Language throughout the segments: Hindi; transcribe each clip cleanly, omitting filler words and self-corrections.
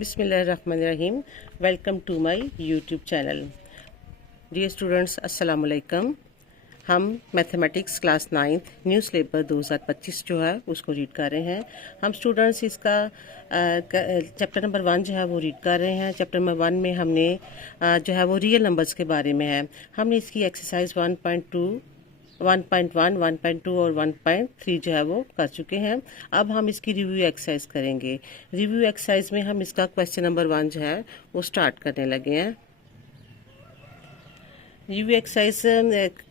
बिस्मिल्लाहिर्रहमानिर्रहीम। Welcome to my YouTube channel. Dear students, अस्सलाम वालेकुम। हम mathematics class 9th new syllabus 2025 जो है उसको रीड कर रहे हैं। हम स्टूडेंट्स इसका चैप्टर नंबर 1 जो है वो रीड कर रहे हैं। चैप्टर नंबर 1 में हमने जो है वो रियल नंबर्स के बारे में है। हमने इसकी एक्सरसाइज 1.2 1.1, 1.2 और 1.3 जो है वो कर चुके हैं। अब हम इसकी रिव्यू एक्सरसाइज करेंगे। रिव्यू एक्सरसाइज में हम इसका क्वेश्चन नंबर 1 जो है वो स्टार्ट करने लगे हैं। रिव्यू एक्सरसाइज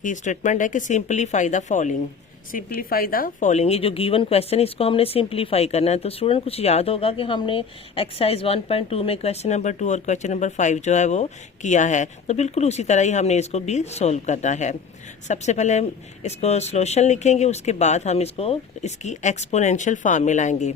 की स्टेटमेंट है कि simplify the following. Simplify the following, ये जो गिवन क्वेश्चन इसको हमने सिंपलीफाई करना है। तो स्टूडेंट कुछ याद होगा कि हमने एक्सरसाइज 1.2 में क्वेश्चन नंबर 2 और क्वेश्चन नंबर 5 जो है वो किया है। तो बिल्कुल उसी तरह ही हमने इसको भी सोल्व करना है। सबसे पहले हम इसको सॉल्यूशन लिखेंगे, उसके बाद हम इसकी एक्सपोनेंशियल फॉर्म में लाएंगे।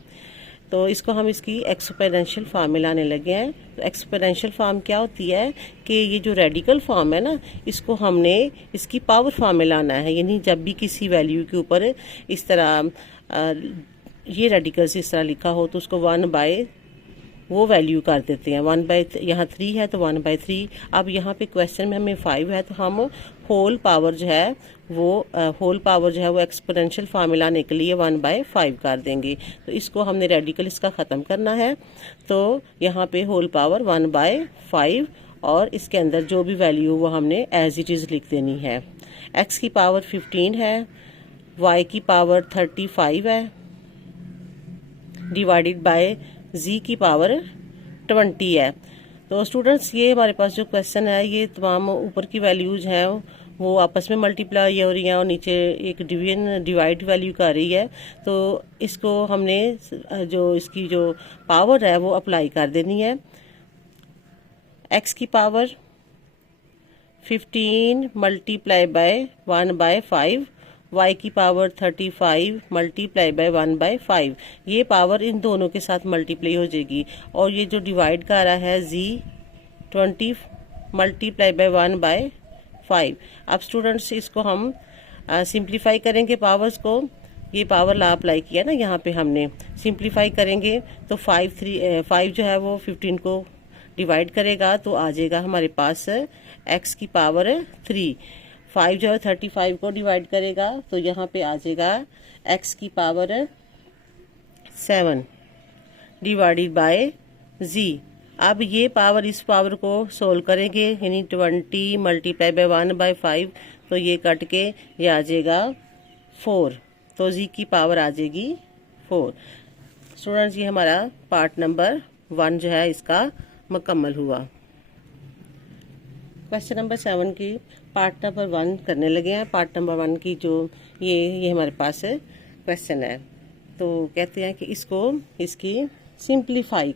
तो इसको हम इसकी एक्सपोनेंशियल फॉर्म में लाने लगे हैं। तो एक्सपोनेंशियल फॉर्म क्या होती है कि ये जो रेडिकल फॉर्म है ना, इसको हमने इसकी पावर फॉर्म में लाना है। यानी जब भी किसी वैल्यू के ऊपर इस तरह ये रेडिकल्स इस तरह लिखा हो तो उसको 1 बाय वो वैल्यू कर देते हैं। 1 बाय यहाँ 3 है तो 1/3। अब यहाँ पे क्वेश्चन में हमें 5 है तो हम होल पावर जो है वो एक्सपोनेंशियल फार्मूला लाने के लिए 1/5 कर देंगे। तो इसको हमने रेडिकल इसका ख़त्म करना है। तो यहाँ पे होल पावर 1/5 और इसके अंदर जो भी वैल्यू वो हमने एज इट इज़ लिख देनी है। x की पावर 15 है, y की पावर 35 है, डिवाइडेड बाय z की पावर 20 है। तो स्टूडेंट्स ये हमारे पास जो क्वेश्चन है ये तमाम ऊपर की वैल्यूज हैं वो आपस में मल्टीप्लाई हो रही हैं और नीचे एक डिवाइड वैल्यू कर रही है। तो इसको हमने इसकी जो पावर है वो अप्लाई कर देनी है। x की पावर 15 मल्टीप्लाई बाय 1/5, y की पावर 35 मल्टीप्लाई बाय 1/5। ये पावर इन दोनों के साथ मल्टीप्लाई हो जाएगी। और ये जो डिवाइड कर रहा है z 20 मल्टीप्लाई बाय 1/5। अब स्टूडेंट्स इसको हम सिंप्लीफाई करेंगे पावर्स को। ये पावर ला अप्लाई किया ना, यहाँ पे हमने सिंप्लीफाई करेंगे तो 5 जो है वो 15 को डिवाइड करेगा तो आ जाएगा हमारे पास x की पावर 3। 5 जो है 35 को डिवाइड करेगा तो यहाँ पे आ जाएगा x की पावर 7 डिवाइडेड बाय z। अब ये पावर इस पावर को सोल्व करेंगे, यानी 20 मल्टीप्लाई बाय 1/5 तो ये कट के ये आ जाएगा 4। तो z की पावर आ जाएगी 4। स्टूडेंट्स ये हमारा पार्ट नंबर 1 जो है इसका मुकम्मल हुआ। क्वेश्चन नंबर 7 की पार्ट नंबर 1 करने लगे हैं। पार्ट नंबर 1 की जो ये हमारे पास क्वेश्चन है। तो कहते हैं कि इसकी सिंप्लीफाई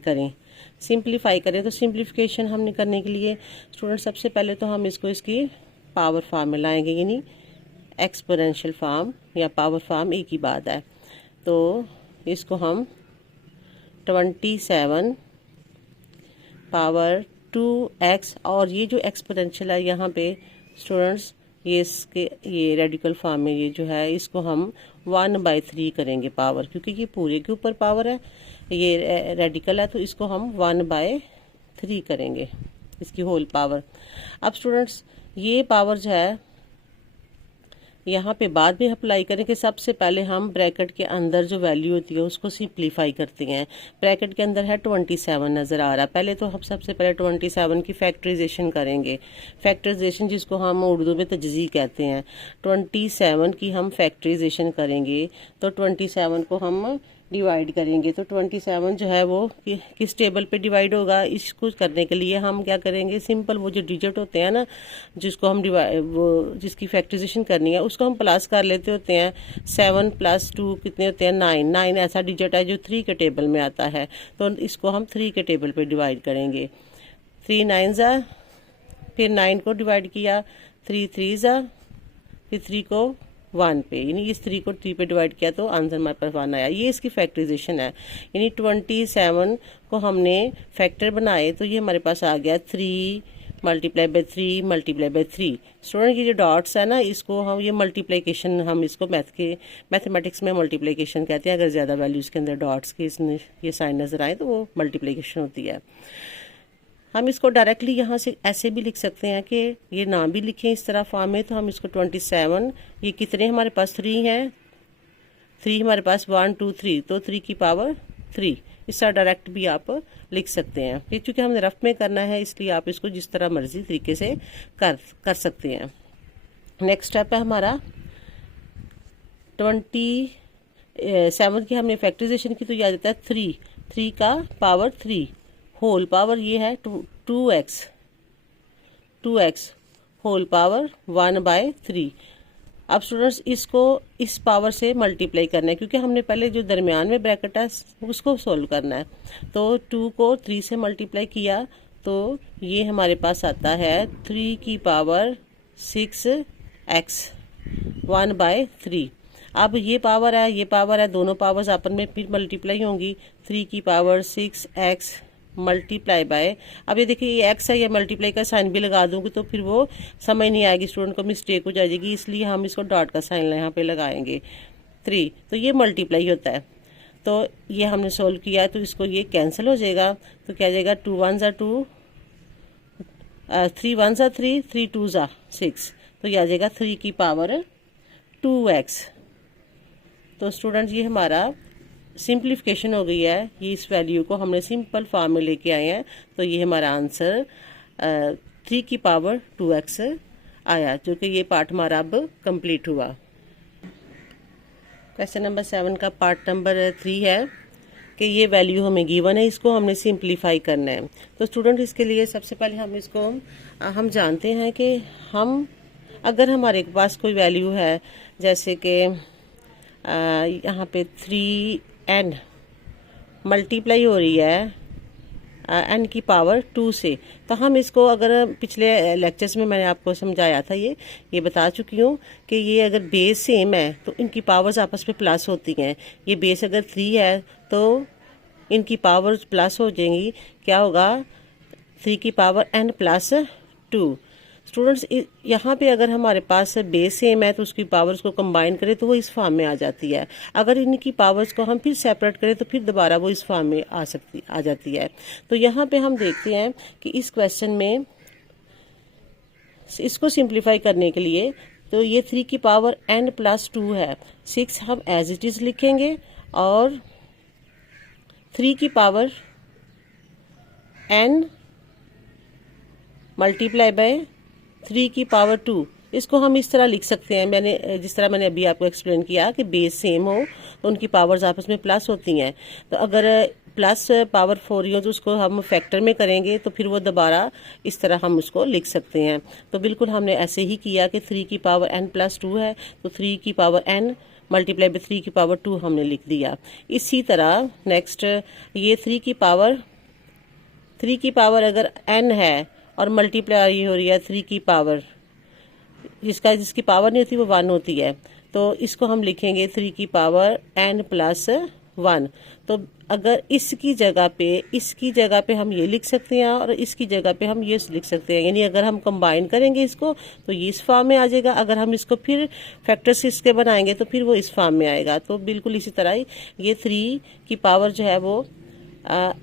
करें। तो सिंप्लीफिकेशन हमने करने के लिए स्टूडेंट सबसे पहले तो हम इसकी पावर फॉर्म में लाएंगे, यानी एक्सपोनेंशियल फॉर्म या पावर फॉर्म एक ही बात है। तो इसको हम 27 पावर 2x, और ये जो एक्सपोनेंशियल है यहाँ पे स्टूडेंट्स ये रेडिकल फॉर्म में ये जो है इसको हम 1/3 करेंगे पावर, क्योंकि ये पूरे के ऊपर पावर है, ये रेडिकल है तो इसको हम 1/3 करेंगे इसकी होल पावर। अब स्टूडेंट्स ये पावर जो है यहाँ पे बाद में अप्लाई करेंगे। सबसे पहले हम ब्रैकेट के अंदर जो वैल्यू होती है उसको सिंप्लीफाई करते हैं। ब्रैकेट के अंदर है 27 नज़र आ रहा है। पहले तो हम सबसे पहले 27 की फैक्टराइजेशन करेंगे। फैक्टराइजेशन जिसको हम उर्दू में तजज़ी कहते हैं। 27 की हम फैक्टराइजेशन करेंगे तो 27 को हम डिवाइड करेंगे। तो 27 जो है वो किस टेबल पे डिवाइड होगा, इसको करने के लिए हम क्या करेंगे, सिंपल वो जो डिजिट होते हैं ना जिसको हम जिसकी फैक्टराइजेशन करनी है उसको हम प्लस कर लेते होते हैं। 7 + 2 कितने होते हैं, 9 ऐसा डिजिट है जो 3 के टेबल में आता है। तो इसको हम 3 के टेबल पे डिवाइड करेंगे। 3 9 फिर 9 को डिवाइड किया, 3 3 फिर 3 को 1 पे, यानी इस 3 को 3 पे डिवाइड किया तो आंसर हमारे पास 1 आया। ये इसकी फैक्टराइजेशन है। यानी 27 को हमने फैक्टर बनाए तो ये हमारे पास आ गया 3 multiply by 3 multiply by 3। Student ये जो डॉट्स है ना, इसको हम ये मल्टीप्लिकेशन, हम इसको मैथमेटिक्स में मल्टीप्लिकेशन कहते हैं। अगर ज़्यादा वैल्यूज़ के अंदर डॉट्स के इसमें ये साइन नज़र आए तो वो मल्टीप्लिकेशन होती है। हम इसको डायरेक्टली यहाँ से ऐसे भी लिख सकते हैं कि ये ना भी लिखें इस तरह फॉर्म में, तो हम इसको 27, ये कितने हमारे पास 3 हैं, 3 हमारे पास 1 2 3, तो 3 की पावर 3, इस तरह डायरेक्ट भी आप लिख सकते हैं। ये चूँकि हमने रफ में करना है इसलिए आप इसको जिस तरह मर्जी तरीके से कर सकते हैं। नेक्स्ट स्टेप है हमारा 27 की हमने फैक्टराइजेशन की, तो ये आ जाता है 3 का पावर 3 होल पावर, ये है 2x होल पावर 1/3। अब स्टूडेंट्स इसको इस पावर से मल्टीप्लाई करना है, क्योंकि हमने पहले जो दरमियान में ब्रैकेट है उसको सोल्व करना है। तो 2 को 3 से मल्टीप्लाई किया तो ये हमारे पास आता है 3 की पावर 6x 1/3। अब ये पावर है, ये पावर है, दोनों पावर्स आपस में फिर मल्टीप्लाई होंगी। 3 की पावर 6x मल्टीप्लाई बाय, अब ये देखिए ये x है, ये मल्टीप्लाई का साइन भी लगा दूंगी तो फिर वो समझ नहीं आएगी, स्टूडेंट को मिस्टेक हो जाएगी, इसलिए हम इसको डॉट का साइन यहाँ पे लगाएंगे 3, तो ये मल्टीप्लाई होता है। तो ये हमने सोल्व किया है, तो इसको ये कैंसिल हो जाएगा, तो क्या जाएगा 2 1 2, 3 1 3, 3 2 6, तो ये आ जाएगा 3 की पावर 2x। तो स्टूडेंट ये हमारा सिंप्लीफिकेशन हो गई है, ये इस वैल्यू को हमने सिंपल फॉर्म में लेके आए हैं, तो ये हमारा आंसर 3 की पावर 2x आया, जो कि ये पार्ट हमारा अब कंप्लीट हुआ। क्वेश्चन नंबर 7 का पार्ट नंबर 3 है कि ये वैल्यू हमें गिवन है, इसको हमने सिंप्लीफाई करना है। तो स्टूडेंट इसके लिए सबसे पहले हम जानते हैं कि हम अगर हमारे पास कोई वैल्यू है, जैसे कि यहाँ पे 3n मल्टीप्लाई हो रही है n की पावर 2 से, तो हम इसको, अगर पिछले लेक्चर्स में मैंने आपको समझाया था, ये बता चुकी हूँ कि ये अगर बेस सेम है तो इनकी पावर्स आपस में प्लस होती हैं। ये बेस अगर 3 है तो इनकी पावर्स प्लस हो जाएंगी, क्या होगा 3 की पावर n प्लस 2। स्टूडेंट्स यहाँ पे अगर हमारे पास बेस सेम है तो उसकी पावर्स को कंबाइन करें तो वो इस फॉर्म में आ जाती है। अगर इनकी पावर्स को हम फिर सेपरेट करें तो फिर दोबारा वो इस फॉर्म में आ जाती है। तो यहाँ पे हम देखते हैं कि इस क्वेश्चन में इसको सिंप्लीफाई करने के लिए, तो ये 3 की पावर n प्लस 2 है, 6 हम एज इट इज लिखेंगे और 3 की पावर n मल्टीप्लाई बाय 3 की पावर 2, इसको हम इस तरह लिख सकते हैं, जिस तरह मैंने अभी आपको एक्सप्लेन किया कि बेस सेम हो तो उनकी पावर्स आपस में प्लस होती हैं। तो अगर प्लस पावर 4 हो तो उसको हम फैक्टर में करेंगे तो फिर वो दोबारा इस तरह हम उसको लिख सकते हैं। तो बिल्कुल हमने ऐसे ही किया कि 3 की पावर n प्लस 2 है, तो 3 की पावर n मल्टीप्लाई बाय 3 की पावर 2 हमने लिख दिया। इसी तरह नेक्स्ट ये 3 की पावर अगर n है और मल्टीप्लाई हो रही है 3 की पावर, जिसकी पावर नहीं होती वो 1 होती है, तो इसको हम लिखेंगे 3 की पावर n प्लस 1। तो अगर इसकी जगह पे हम ये लिख सकते हैं और इसकी जगह पे हम ये लिख सकते हैं, यानी अगर हम कंबाइन करेंगे इसको तो ये इस फॉर्म में आ जाएगा, अगर हम इसको फिर फैक्टर्स इसके बनाएंगे तो फिर वो इस फॉर्म में आएगा। तो बिल्कुल इसी तरह ये 3 की पावर जो है वो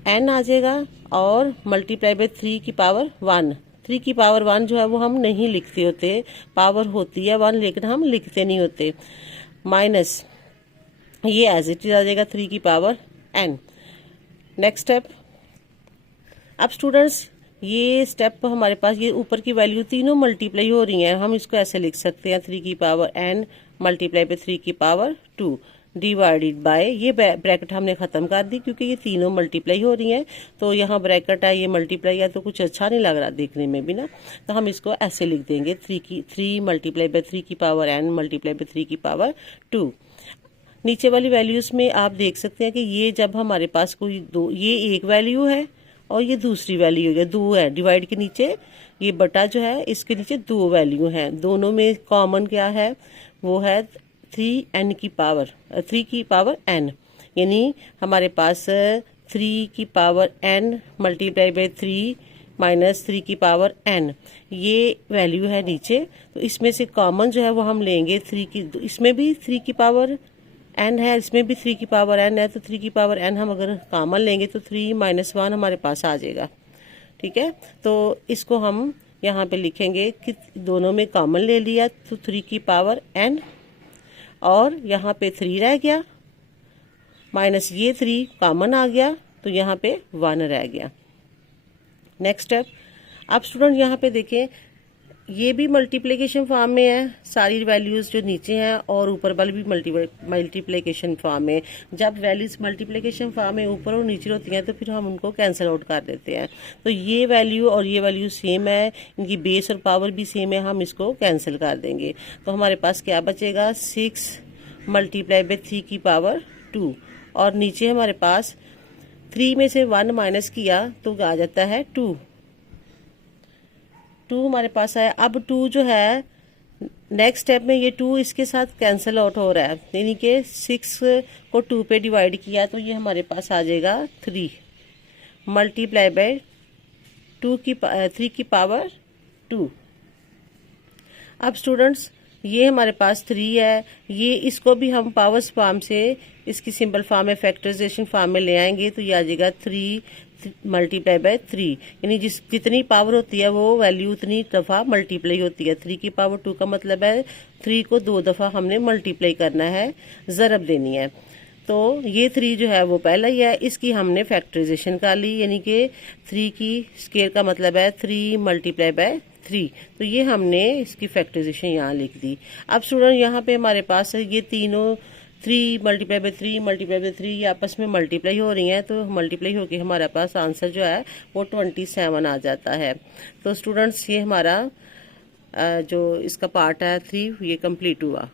n आ जाएगा और मल्टीप्लाई बाय 3 की पावर 1। 3 की पावर 1 जो है वो हम नहीं लिखते होते, पावर होती है 1 लेकिन हम लिखते नहीं होते, माइनस ये एज इट इज आ जाएगा 3 की पावर n। नेक्स्ट स्टेप, अब स्टूडेंट्स ये स्टेप हमारे पास, ये ऊपर की वैल्यू तीनों मल्टीप्लाई हो रही हैं, हम इसको ऐसे लिख सकते हैं 3 की पावर n मल्टीप्लाई बाय 3 की पावर 2 डिवाइडेड बाय, ये ब्रैकेट हमने ख़त्म कर दी क्योंकि ये तीनों मल्टीप्लाई हो रही हैं, तो यहाँ ब्रैकेट है, ये मल्टीप्लाई है तो कुछ अच्छा नहीं लग रहा देखने में भी ना, तो हम इसको ऐसे लिख देंगे 3 मल्टीप्लाई बाय 3 की पावर n मल्टीप्लाई बाय 3 की पावर 2। नीचे वाली वैल्यूज़ में आप देख सकते हैं कि ये जब हमारे पास कोई दो, ये एक वैल्यू है और ये दूसरी वैल्यू है, 2 है, डिवाइड के नीचे ये बटा जो है इसके नीचे 2 वैल्यू हैं, दोनों में कॉमन क्या है वो है 3 की पावर n, यानी हमारे पास 3 की power n multiply by 3 minus 3 की पावर n, ये वैल्यू है नीचे। तो इसमें से कॉमन जो है वो हम लेंगे 3 की, इसमें भी 3 की पावर n है, इसमें भी 3 की पावर n है, तो 3 की पावर n हम अगर कॉमन लेंगे तो 3 - 1 हमारे पास आ जाएगा। ठीक है, तो इसको हम यहाँ पे लिखेंगे कि दोनों में कॉमन ले लिया तो 3 की पावर n, और यहाँ पे 3 रह गया, माइनस ये 3 कॉमन आ गया, तो यहाँ पे 1 रह गया। नेक्स्ट स्टेप, अब स्टूडेंट यहाँ पे देखें, ये भी मल्टीप्लिकेशन फॉर्म में है, सारी वैल्यूज़ जो नीचे हैं और ऊपर वाली भी मल्टीप्लिकेशन फॉर्म में। जब वैल्यूज़ मल्टीप्लिकेशन फॉर्म में ऊपर और नीचे होती हैं तो फिर हम उनको कैंसिल आउट कर देते हैं। तो ये वैल्यू और ये वैल्यू सेम है, इनकी बेस और पावर भी सेम है, हम इसको कैंसिल कर देंगे। तो हमारे पास क्या बचेगा, 6 × 3 की पावर 2, और नीचे हमारे पास 3 में से 1 माइनस किया तो आ जाता है 2 हमारे पास है। अब 2 जो है नेक्स्ट स्टेप में ये 2 इसके साथ कैंसिल आउट हो रहा है, यानी कि 6 को 2 पे डिवाइड किया तो ये हमारे पास आ जाएगा 3 × 3 की पावर 2। अब स्टूडेंट्स ये हमारे पास 3 है, ये इसको भी हम पावर्स फॉर्म से इसकी सिंपल फॉर्म में फैक्टराइजेशन फॉर्म में ले आएंगे तो ये आ जाएगा 3 × 3, यानी जितनी पावर होती है वो वैल्यू उतनी दफ़ा मल्टीप्लाई होती है। 3 की पावर 2 का मतलब है 3 को 2 दफ़ा हमने मल्टीप्लाई करना है, ज़रब देनी है। तो ये 3 जो है वो पहला ही है, इसकी हमने फैक्टराइजेशन कर ली, यानी कि 3 की स्क्वायर का मतलब है 3 × 3, तो ये हमने इसकी फैक्टराइजेशन यहाँ लिख दी। अब स्टूडेंट यहाँ पे हमारे पास ये तीनों 3 × 3 × 3 ये आपस में मल्टीप्लाई हो रही हैं, तो मल्टीप्लाई होके हमारे पास आंसर जो है वो 27 आ जाता है। तो स्टूडेंट्स ये हमारा जो इसका पार्ट है 3 ये कंप्लीट हुआ।